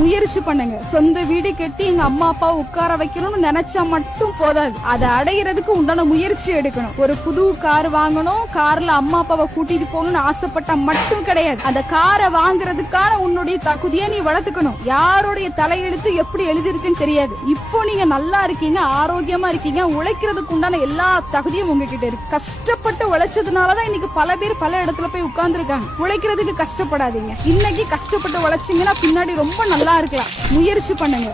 முயற்சி பண்ணுங்க. சொந்த வீடு கட்டி எங்க அம்மா அப்பா உட்கார வைக்கணும்னு நினைச்சா மட்டும் போதாது, அதை அடையிறதுக்கு உண்டான முயற்சி எடுக்கணும். ஒரு புது கார் வாங்கணும், கார்ல அம்மா அப்பாவை கூட்டிட்டு போகணும்னு ஆசைப்பட்டா மட்டும் கிடையாது, அந்த காரை வாங்குறதுக்கான உன்னுடைய தகுதியை நீ வளர்த்துக்கணும். யாருடைய தலையெழுத்து எப்படி எழுதிருக்குன்னு தெரியாது. இப்போ நீங்க நல்லா இருக்கீங்க, ஆரோக்கியமா இருக்கீங்க, உழைக்கிறதுக்கு உண்டான எல்லா தகுதியும் உங்ககிட்ட இருக்கு. கஷ்டப்பட்டு உழைச்சதுனாலதான் இன்னைக்கு பல பேர் பல இடத்துல போய் உட்கார்ந்து இருக்காங்க. உழைக்கிறதுக்கு கஷ்டப்படாதீங்க. இன்னைக்கு கஷ்டப்பட்டு உழைச்சீங்கன்னா பின்னாடி ரொம்ப நல்லா இருக்கலாம். முயற்சி பண்ணுங்க.